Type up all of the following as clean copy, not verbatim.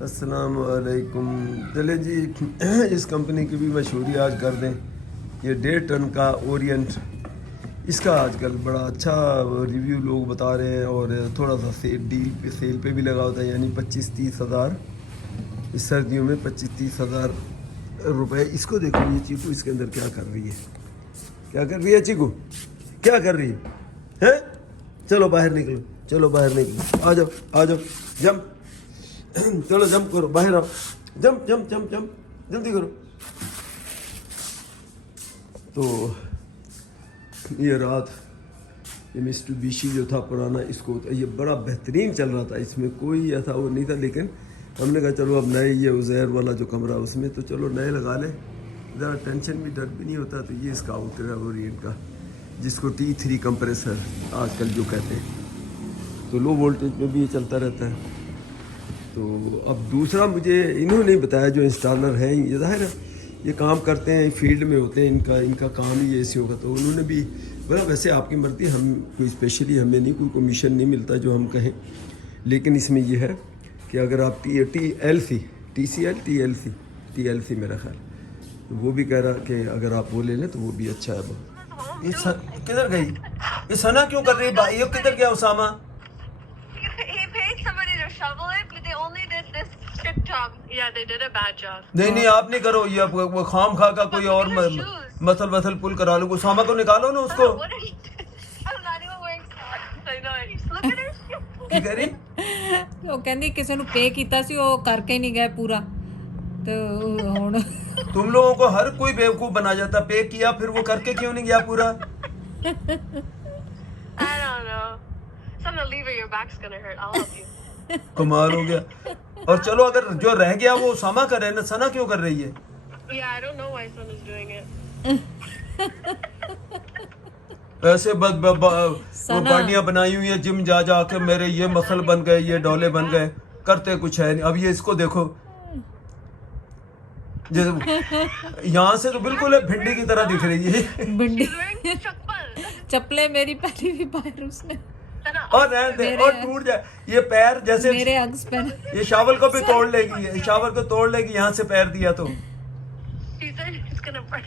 अस्सलाम वालेकुम। चले जी इस कंपनी की भी मशहूरी आज कर दें। ये 1.5 टन का ओरिएंट, इसका आजकल बड़ा अच्छा रिव्यू लोग बता रहे हैं और थोड़ा सा सेल पे भी लगा होता है, यानी 25-30 हज़ार इस सर्दियों में 25-30 हज़ार रुपए। इसको देखो ये चीकू इसके अंदर क्या कर रही है, क्या कर रही है चीकू, क्या कर रही है? चलो बाहर निकलो, चलो बाहर निकलो, आ जाओ आ जाओ, जंप चलो जंप करो, बाहर आओ, जंप जंप जंप जंप, जल्दी करो। तो ये रात ये मिस्टूबिशी जो था पुराना, इसको ये बड़ा बेहतरीन चल रहा था, इसमें कोई ऐसा वो नहीं था, लेकिन हमने कहा चलो अब नए ये उज़ैर वाला जो कमरा उसमें तो चलो नए लगा लें, ज़रा टेंशन भी डर भी नहीं होता। तो ये इसका आउटर है ओरिएंट का, जिसको T3 कंप्रेसर आजकल जो कहते हैं, तो लो वोल्टेज में भी ये चलता रहता है। तो अब दूसरा मुझे इन्होंने बताया, जो इंस्टॉलर हैं ये ज़ाहिर है ये काम करते हैं, फील्ड में होते हैं, इनका काम ही ये एसियों का, तो उन्होंने भी बोला वैसे आपकी मर्ज़ी, हम कोई स्पेशली हमें नहीं कोई कमीशन नहीं मिलता जो हम कहें, लेकिन इसमें ये है कि अगर आप TLC मेरा ख्याल, तो वो भी कह रहा कि अगर आप वो ले लें तो वो भी अच्छा है बहुत। ये किधर गई ये सना, क्यों कर रही है ये, किधर गया Usama? He paid somebody to shovel it, but they only did this shit job. Yeah, they did a bad job. नहीं आप नहीं करो, ये वो खाम खा का कोई और मसल पुल करा लो, उसामा को निकालो ना उसको। What are you doing? I'm not even wearing socks. I know it. Look at her shoe. ਕੀ ਕਰੀ? ਉਹ ਕਹਿੰਦੀ ਕਿਸੇ ਨੂੰ ਪੇ ਕੀਤਾ ਸੀ, ਉਹ ਕਰਕੇ ਨਹੀਂ ਗਏ ਪੂਰਾ, ਤੇ ਹੁਣ तुम लोगों को हर कोई बेवकूफ बना जाता, पे किया फिर वो करके क्यों नहीं गया पूरा? I don't know. Sana, leave it. Your back's gonna hurt. I'll help you. कमाल हो गया। और चलो अगर जो रह गया वो उसामा कर रहे ना, सना क्यों कर रही है? Yeah, I don't know why Sana's doing it. ऐसे वो बाडियां बनाई हुई है, जिम जा जा के मेरे ये मसल बन गए, ये डोले बन गए, करते कुछ है नहीं। अब ये इसको देखो, यहाँ से तो बिल्कुल भिंडी की तरह दिख रही है। भिंडी She's wearing chappal. चप्पलें मेरी पहली भी पैर उसने Sana, और रहने दे और टूट जाए ये पैर, जैसे मेरे अग्स पहन। ये शावल को भी तोड़ लेगी, ये शावल को तोड़ लेगी, यहाँ से पैर दिया तो she said it's gonna break.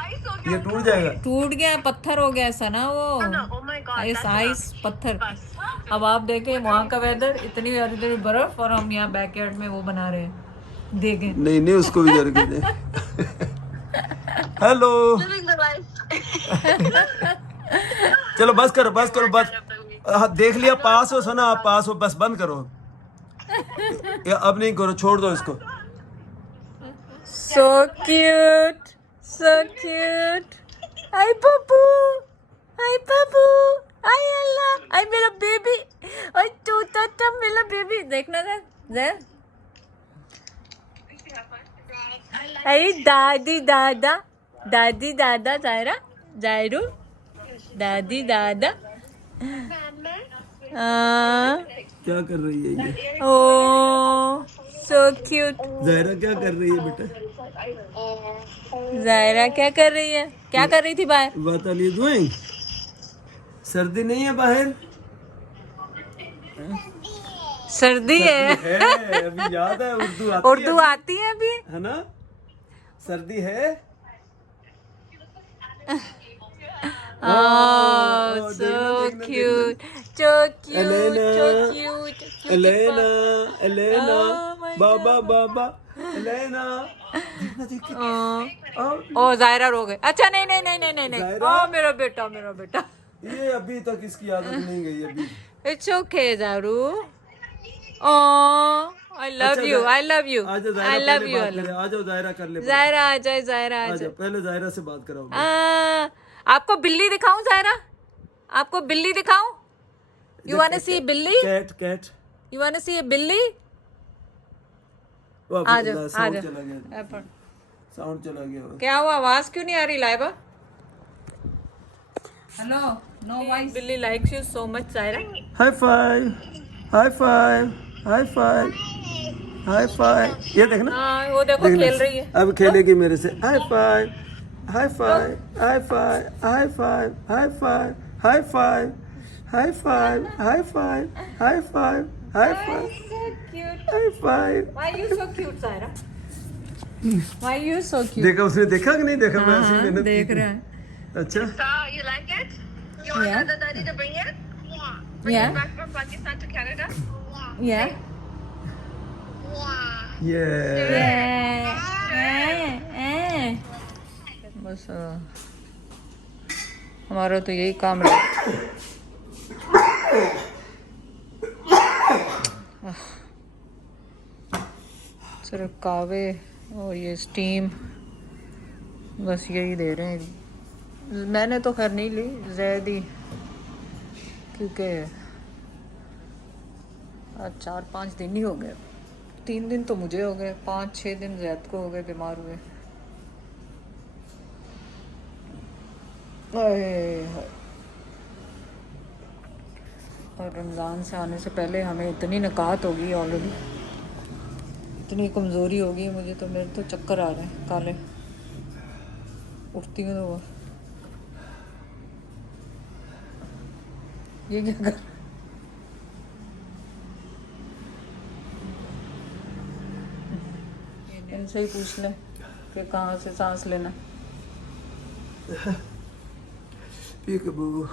I saw ये टूट जाएगा। टूट गया, पत्थर हो गया ऐसा ना वो, Sana, oh my god. Ice that's ice enough. पत्थर। बस. अब आप देखें वहाँ का वेदर, इतनी इतनी बर्फ, और हम यहाँ बैकयार्ड में वो बना रहे हैं, देखें। नहीं उसको भी जरूर दे। Hello Living the life. चलो बस करो बस। हाँ, देख लिया, पास हो सना, आप पास हो, बस बंद करो ये अब नहीं करो, छोड़ दो इसको। So cute, so cute. Hi Papu, hi Papu, hi Allah, hi मेरा बेबी, और टूटा मेरा बेबी, देखना जरा। अरे दादी दादा जायरा, जायरू, दादी दादा। क्या कर रही है ये? ओ so cute. ज़ाहिरा क्या कर रही है बेटा? जायरा क्या कर रही है, क्या कर रही थी बाहर? What are you doing? सर्दी नहीं है बाहर? सर्दी है। अभी याद है, उर्दू आती है अभी, है ना? सर्दी है। Oh, so cute, so cute, Elena, so cute, Elena Oh my बाबा एलेना। ओ जायरा रो गए। अच्छा नहीं जायरा? ओ मेरा बेटा ये अभी तक इसकी आदत नहीं गई अभी। It's okay Jaru. Oh I love you आ जाओ आई लव यू। आ जाओ ज़ाहिरा कर ले। जायरा आ जाए, आ जाओ, पहले ज़ाहिरा से बात कराओ। आपको बिल्ली दिखाऊं जायरा, आपको बिल्ली दिखाऊं? यू वांट टू सी बिल्ली? कैट यू वांट टू सी अ बिल्ली? आ जाओ साउंड चला गया। क्या हुआ, आवाज क्यों नहीं आ रही Laiba? Hello, no voice. Billi likes you so much Zaira. High five ये देखना। हाँ वो देखो खेल रही है। अब खेलेगी मेरे से। High five high five, So cute. High five. Why you so cute, Zaira? Why you so cute? देखा उसने, देखा कि नहीं देखा? मैं ऐसी हाँ, मेहनत देख की थी। रहा है। अच्छा, So, you like it? You want Yeah. Dada Daddy to bring it? Bring Yeah. it back from Pakistan to Canada? Yeah. ये बस हमारा तो यही काम रहा। सिर्फ कावे और ये स्टीम, बस यही दे रहे हैं। मैंने तो खैर नहीं ली, ज़ैद ही, क्योंकि आज 4-5 दिन ही हो गए। 3 दिन तो मुझे हो गए, 5-6 दिन ज़ैद को हो गए बीमार हुए। और रमज़ान से आने से पहले हमें इतनी नकात होगी ऑलरेडी, इतनी कमज़ोरी होगी मुझे, तो मेरे तो चक्कर आ रहे हैं काले, उठती हूँ तो वो ये क्या कर। इनसे ही पूछ लें कि कहाँ से सांस लेना। पीकबू।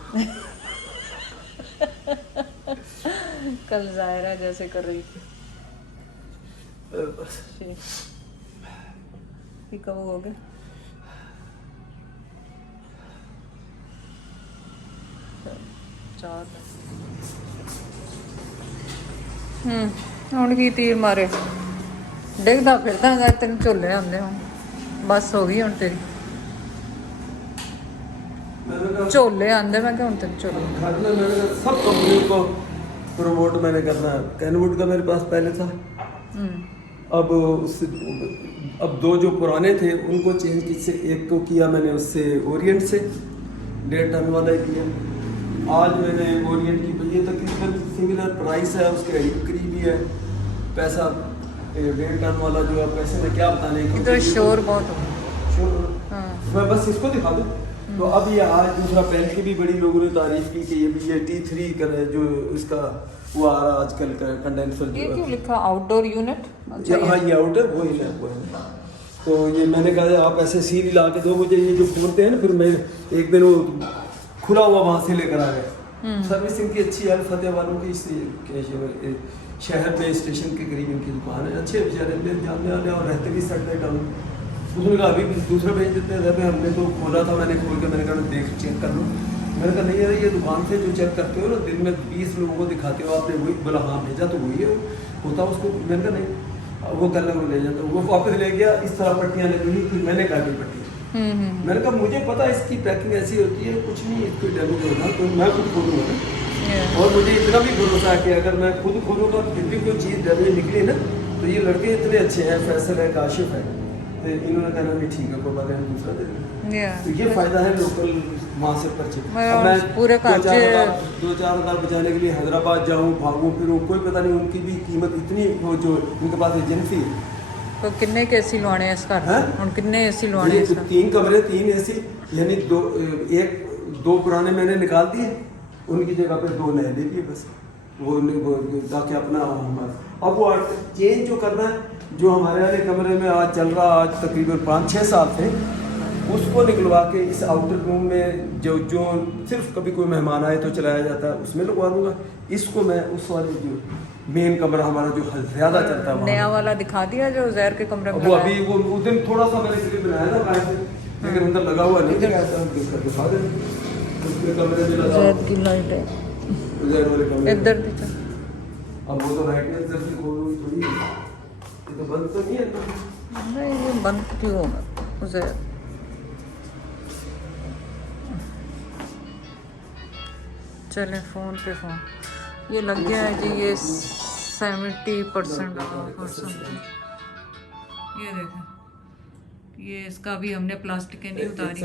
कल जायरा जैसे कर रही थी। कब हो गए? ਹੁਣ ਕੀ ਤੀਰ ਮਾਰੇ, ਡਿੱਗਦਾ ਫਿਰਦਾ ਗਾ, ਤੈਨੂੰ ਝੋਲੇ ਆਉਂਦੇ ਹੁਣ, ਬਸ ਹੋ ਗਈ ਹੁਣ ਤੇਰੀ ਝੋਲੇ ਆਂਦੇ। मैं क्या ਹੁਣ ਤੈਨੂੰ ਝੋਲੇ घर में मैंने सब कंपनियों को प्रमोट मैंने करना है। कैनवुड का मेरे पास पहले था, अब उससे अब 2 जो पुराने थे उनको चेंज किए, एक को किया मैंने उससे ओरिएंट से 1.5 टन वाला ही किया। आज मैंने ओरिएंट की, ये तकरीबन सिमिलर प्राइस है, उसके करीब ही है पैसा। 1.5 टन वाला जो है पैसे में क्या बताने की, इधर शोर बहुत हो। हाँ। मैं बस इसको दिखा दूँ। तो अब ये आज दूसरा पहन के भी बड़ी लोगों ने तारीफ की कि ये भी ये T3 करे जो इसका वो आ रहा आजकल का कंडेंसर ये जो क्यों लिखा आउटडोर यूनिट? हाँ ये आउटर वो ही है, वो है। तो ये मैंने कहा आप ऐसे सील ला के दो मुझे, ये जो खोलते हैं ना, फिर मैं एक दिन वो खुला हुआ वहाँ से लेकर आ गया। सर्विस इनकी अच्छी है, फतेह वालों की शहर में स्टेशन के करीब इनकी दुकान है। अच्छे बेचारे मेरे जानने वाले और रहते भी सट टाउन। उसने कहा अभी दूसरा भेज देते हैं। हमने तो खोला था, मैंने खोल के मैंने कहा देख चेक कर लो। मैंने कहा नहीं यार ये दुकान से जो चेक करते हो ना, दिन में 20 लोगों को दिखाते हो, आपने वही बोला हाँ भेजा तो वही है होता उसको। मैंने कहा नहीं वो करने को ले जाता, वो वापस ले गया। इस तरह पट्टियाँ लगी हुई, फिर मैंने काटी पट्टी। मैंने कहा मुझे पता है इसकी पैकिंग ऐसी होती है, कुछ नहीं इसको डैमेज होना, तो मैं खुद खोलूँगा ना। और मुझे इतना भी भरोसा है कि अगर मैं खुद खोलूँगा फिर भी कोई चीज़ डैमेज निकली ना, तो ये लड़के इतने अच्छे हैं, फैसल है, काशिफ है, तो इन्होंने कहना भी ठीक है कोई बात नहीं, दूसरा दे देंगे। तो ये फायदा है लोकल वहाँ से परचेज। अब मैं पूरे 2-4 हज़ार बचाने के लिए हैदराबाद जाऊँ, भागूँ फिरूँ, कोई पता नहीं उनकी भी कीमत इतनी हो जो उनके पास एजेंसी है। तो किन्ने के एसी लवाने हैं इसका? ਹੁਣ ਕਿੰਨੇ एसी लवाने ये हैं इसका? 3 कमरे 3 एसी, यानी 2 पुराने मैंने निकाल दिए, उनकी जगह पे 2 नए ले लिए बस। वो ताकि अपना अब वो चेंज जो करना है, जो हमारे वाले कमरे में आज चल रहा, आज तकरीबन 5-6 साल थे, उसको निकलवा के इस आउटर रूम में जो सिर्फ कभी कोई मेहमान आए तो चलाया जाता है उसमें लगवा दूंगा। इसको मैं उस वाले जो मेन कमरा हमारा जो ज़्यादा चलता है नया वाला दिखा दिया जो जहर के कमरे में वो अभी वो उस दिन थोड़ा सा मैंने क्लिप बनाया था बाहर से, लेकिन अंदर लगा हुआ नहीं दिखा था, दिखा दें उसके कमरे में लगा जहर की लाइट है जहर वाले कमरे इधर भी था। अब वो तो ब्राइटनेस जब से खोलूं थोड़ी, ये तो बंद तो नहीं है ना। नहीं ये बंद क्यों होगा जहर? चले फ़ोन पे फ़ोन ये लग गया है जी, ये 70% ऑफ और समथिंग। ये देखें, ये इसका भी हमने प्लास्टिक नहीं उतारी।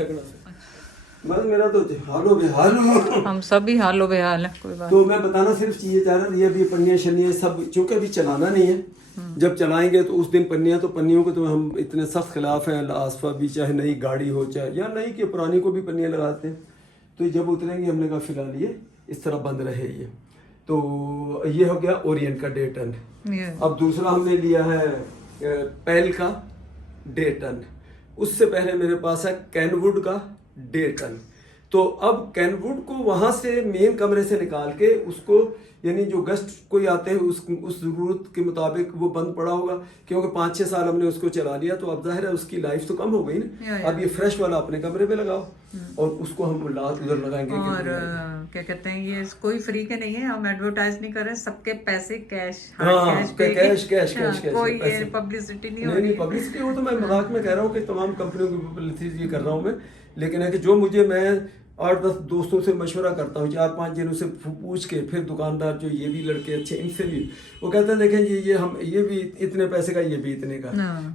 बस मेरा तो हालो बेहाल हूँ। हम सभी हालो बेहाल हैं, कोई बात तो मैं बताना सिर्फ चाहिए चाह रहा, ये भी पन्नियाँ शनियाँ सब चूँकि अभी चलाना नहीं है, जब चलाएंगे तो उस दिन पन्नियाँ, तो पन्नियों को तो हम इतने सख्त खिलाफ हैं। आसफा भी चाहे नई गाड़ी हो चाहे या नई की पुरानी को भी पन्नियाँ लगाते हैं। तो जब उतरेंगे हमने कहा फिलहाल ये इस तरह बंद रहे ये। तो ये हो गया ओरिएंट का डेटन। अब दूसरा हमने लिया है पैल का डेटन। उससे पहले मेरे पास है कैनवुड का डेटन। तो अब कैनवुड को वहां से मेन कमरे से निकाल के उसको, यानी जो गेस्ट कोई आते हैं उस जरूरत के मुताबिक वो बंद पड़ा होगा, क्योंकि 5-6 साल हमने उसको चला लिया, तो अब जाहिर है उसकी लाइफ तो कम हो गई ना। अब ये फ्रेश वाला अपने कमरे में लगाओ और उसको हम उधर लगाएंगे। और क्या कहते हैं, ये कोई फ्री के नहीं है, हम एडवर्टाइज नहीं कर रहे, सबके पैसे कैश, कैश कोई पब्लिसिटी नहीं हो रही। पब्लिसिटी वो तो मैं मजाक में कह रहा हूँ कि तमाम कंपनियों की पब्लिसिटी कर रहा हूँ मैं, लेकिन है कि जो मैं 8-10 दोस्तों से मशवरा करता हूँ, 4-5 जनों से पूछ के, फिर दुकानदार जो ये भी लड़के अच्छे, इनसे भी वो कहते हैं देखें ये भी इतने पैसे का, ये भी इतने का।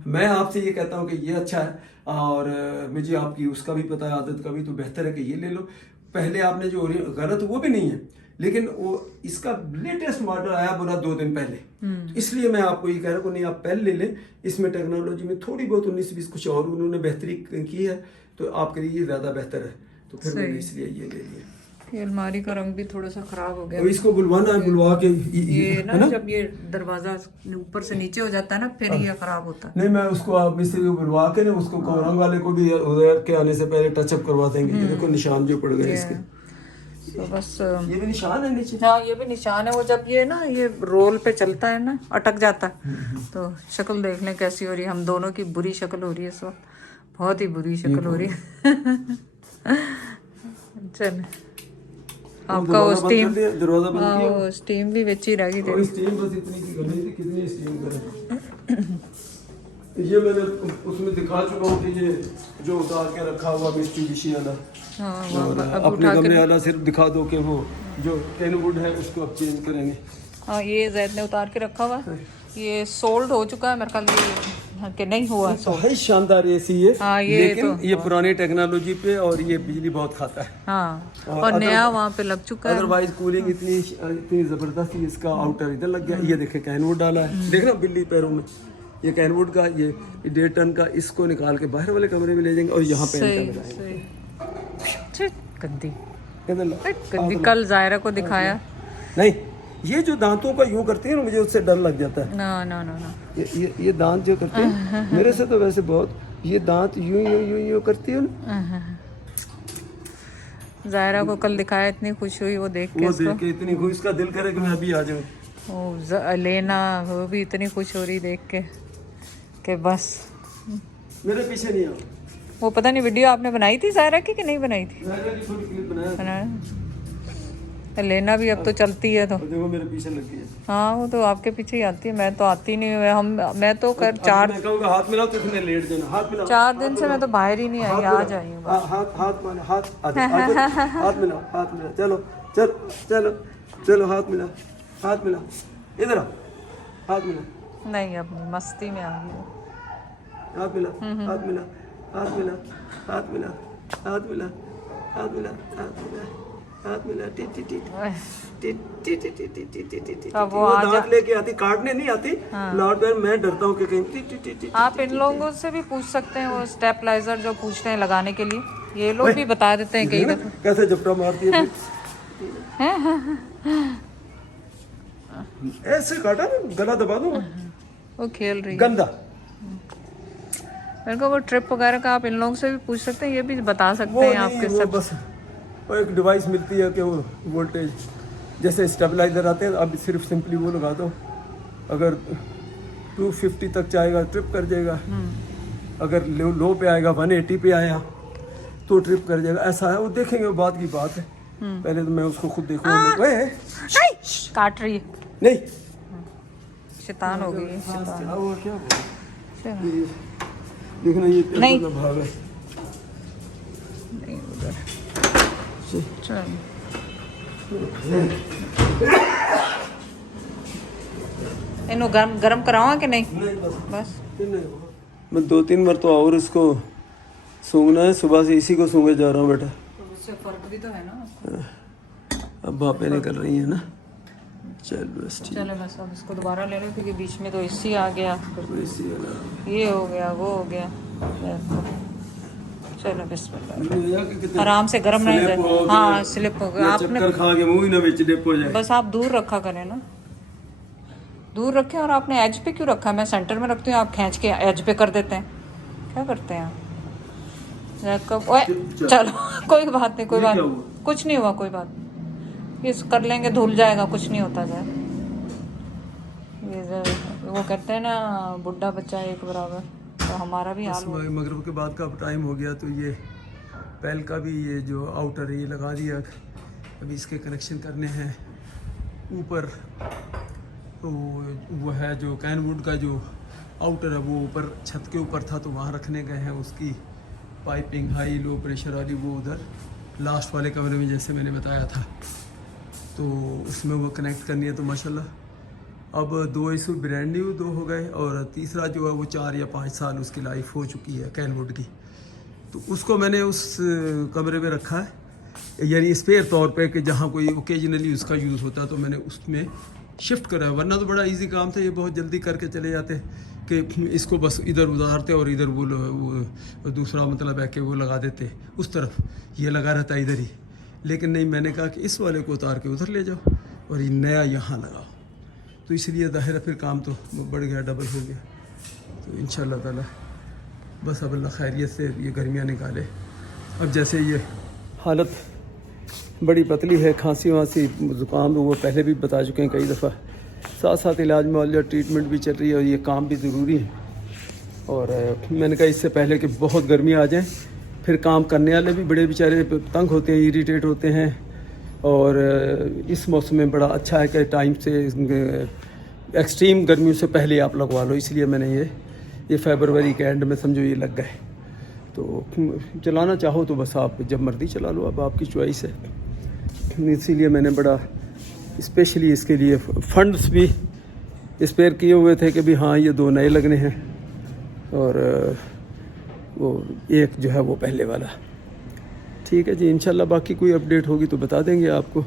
मैं आपसे ये कहता हूँ कि ये अच्छा है, और मुझे आपकी उसका भी पता है, आदत का भी, तो बेहतर है कि ये ले लो। पहले आपने जो गलत वो भी नहीं है, लेकिन वो इसका लेटेस्ट मॉडल आया बोला 2 दिन पहले, तो इसलिए मैं आपको ये कह रहा हूँ नहीं आप पहले ले लें। इसमें टेक्नोलॉजी में थोड़ी बहुत 19-20 कुछ और उन्होंने बेहतरी की है, तो आपके लिए ये ज्यादा बेहतर है, तो फिर मैंने इसलिए ये ले लिया। ये अलमारी का रंग भी थोड़ा सा खराब हो गया, तो इसको बुलवाना है, बुलवा के ये ना जब ये दरवाजा ऊपर से नीचे हो जाता है ना, फिर ये खराब होता है। नहीं, मैं उसको आप मिस्त्री को बुलवा के ना, उसको रंग वाले को भी उधर के आने से पहले टचअप करवा देंगे। ये देखो निशान जो पड़ गए इसके, तो बस ये भी निशान है नीचे। हाँ, ये भी निशान है। वो जब ये ना ये रोल पे चलता है ना, अटक जाता है। तो शक्ल देख लें कैसी हो रही है, हम दोनों की बुरी शक्ल हो रही है इस वक्त, बहुत ही बुरी शक्ल हो रही है। चल आपका वो स्टीम, वो स्टीम भी बेची रह गई थी। स्टीम बस इतनी की करनी थी, कितनी स्टीम करें। ये मैंने उसमें दिखा चुका हूँ कि ये जो उतार के रखा हुआ मिस्ट्रीबिशी वाला, अपने कमरे वाला सिर्फ दिखा दो कि वो जो कैनवुड है उसको अब चेंज करेंगे। हाँ, ये जैद ने उतार के रखा हुआ, ये सोल्ड हो चुका है मेरे ख्याल, ये कि नहीं हुआ सोल्ड। है शानदार एसी है। हाँ, ये लेकिन तो, ये पुरानी टेक्नोलॉजी पे, और ये बिजली बहुत खाता है। हाँ, और नया वहाँ पे लग चुका है। अदरवाइज कूलिंग इतनी जबरदस्त थी, इसका आउटर इधर लग गया। ये देखे कैनवुड डाला है, देख रहा बिल्ली पैरों में, ये कैनवुड का, ये 1.5 टन का, इसको निकाल के बाहर वाले कमरे में ले जाएंगे और यहाँ पे गंदी। कल जायरा को दिखाया नहीं, ये जो दांतों का यूं करती है ना, मुझे उससे डर लग जाता है। ना ना ना ना, ये दांत जो करते हैं मेरे से तो वैसे बहुत, ये दांत यूं करती है ना। जायरा को कल दिखाया, इतनी खुश हुई वो देख के, इतनी खुश, इसका दिल करे कि मैं अभी आ जाऊं। वो लेना, वो भी इतनी खुश हो रही देख के कि बस मेरे पीछे नहीं आओ। वो पता नहीं वीडियो आपने बनाई थी जायरा की कि नहीं बनाई थी? बनाया। लेना भी अब तो चलती है, तो देखो मेरे पीछे लगी है। हाँ, वो तो आपके पीछे ही आती है, मैं तो आती नहीं। मैं तो कर 4 हाथ मिलाओ, तो इतने लेट देना, हाथ मिलाओ। 4 दिन से मैं तो बाहर ही नहीं आई, आज आई हूँ। हाथ मिलाओ, चलो हाथ मिलाओ, इधर आओ, हाथ मिलाओ। नहीं, अब मस्ती में आ गई। हाथ मिला, अब वो दांत लेके आती, काटने नहीं आती। लॉर्ड मैं डरता हूँ कि कहीं। आप इन लोगों से भी पूछ सकते हैं, वो स्टेपलाइजर जो पूछते हैं लगाने के लिए, ये लोग भी बता देते हैं कई दफा कैसे झपटा मारती है। ऐसे काटा ना, गला दबा दो। वो खेल रही है गंदा। मेरे को वो ट्रिप वगैरह का आप इन लोगों से भी पूछ सकते हैं, ये भी बता सकते हैं आपके सब। बस वो एक डिवाइस मिलती है कि वो वोल्टेज, जैसे स्टेबलाइजर आते हैं, अब सिर्फ सिंपली वो लगा दो, अगर 250 तक जाएगा ट्रिप कर जाएगा, अगर लो पे आएगा 180 पे आया तो ट्रिप कर जाएगा। ऐसा है, वो देखेंगे, वो बात की बात है। पहले तो मैं उसको खुद देखूंगा। काट रही है, नहीं शैतान हो गई है, देखना ये नहीं भागा नहीं उधर। चल इनो गरम करावा कि नहीं? बस मैं 2-3 बार तो और इसको सूंघना है, सुबह से इसी को सूंघे जा रहा हूँ बेटा। उससे फर्क भी तो है ना। अब भापे निकल रही है ना। चल बस ठीक। चलो बस अब इसको दोबारा ले लो, क्योंकि बीच में तो इसी आ गया, इसी है ना। ये हो गया, वो हो गया। चलो बिस्मिल्लाह। आराम से गर्म नहीं जाए। हाँ स्लिप हो गया आपने। चक्कर खा के मुंह ही ना बीच डिप हो जाए। बस आप दूर रखा करें ना, दूर रखें। और आपने एज पे क्यों रखा है? मैं सेंटर में रखती हूँ, आप खींच के एज पे कर देते हैं। क्या करते हैं आप? ओए चलो कोई बात नहीं, कोई बात कुछ नहीं हुआ, कोई बात ये कर लेंगे, धुल जाएगा, कुछ नहीं होता जाए। ये वो कहते हैं ना बुढ़ा बच्चा एक बराबर, तो हमारा भी हाल हुआ। मगरिब के बाद का टाइम हो गया, तो ये पहल का भी ये जो आउटर है ये लगा दिया। अभी इसके कनेक्शन करने हैं ऊपर। तो वो है जो कैनवुड का जो आउटर है वो ऊपर छत के ऊपर था, तो वहाँ रखने गए हैं। उसकी पाइपिंग हाई लो प्रेशर वाली वो उधर लास्ट वाले कमरे में जैसे मैंने बताया था, तो उसमें वो कनेक्ट करनी है। तो माशाल्लाह अब 2 इशू ब्रांड न्यू 2 हो गए, और तीसरा जो है वो 4 या 5 साल उसकी लाइफ हो चुकी है कैनवुड की। तो उसको मैंने उस कमरे में रखा है, यानी स्पेयर तौर पे कि जहाँ कोई ओकेजनली उसका यूज़ होता है तो मैंने उसमें शिफ्ट करा है। वरना तो बड़ा इजी काम था, ये बहुत जल्दी करके चले जाते कि इसको बस इधर उतारते और इधर वो दूसरा मतलब है कि वो लगा देते उस तरफ, ये लगा रहता है इधर ही। लेकिन नहीं, मैंने कहा कि इस वाले को उतार के उधर ले जाओ और ये नया यहाँ लगाओ। तो इसलिए ज़ाहिर है फिर काम तो बढ़ गया, डबल हो गया। तो इंशाअल्लाह ताला बस अब अल्लाह खैरियत से ये गर्मियाँ निकाले। अब जैसे ये हालत बड़ी पतली है, खांसी वांसी ज़ुकाम वो पहले भी बता चुके हैं कई दफ़ा, साथ साथ इलाज मुआवजा ट्रीटमेंट भी चल रही है, और ये काम भी ज़रूरी है। और मैंने कहा इससे पहले कि बहुत गर्मी आ जाए, फिर काम करने वाले भी बड़े बेचारे तंग होते हैं, इरीटेट होते हैं। और इस मौसम में बड़ा अच्छा है कि टाइम से एक्सट्रीम गर्मियों से पहले आप लगवा लो। इसलिए मैंने ये फरवरी के एंड में समझो ये लग गए। तो चलाना चाहो तो बस आप जब मर्जी चला लो, अब आपकी चॉइस है। इसीलिए मैंने बड़ा स्पेशली इसके लिए फंड्स भी स्पेयर किए हुए थे कि भी हाँ ये 2 नए लगने हैं, और वो एक जो है वो पहले वाला। ठीक है जी, इंशाल्लाह बाकी कोई अपडेट होगी तो बता देंगे आपको।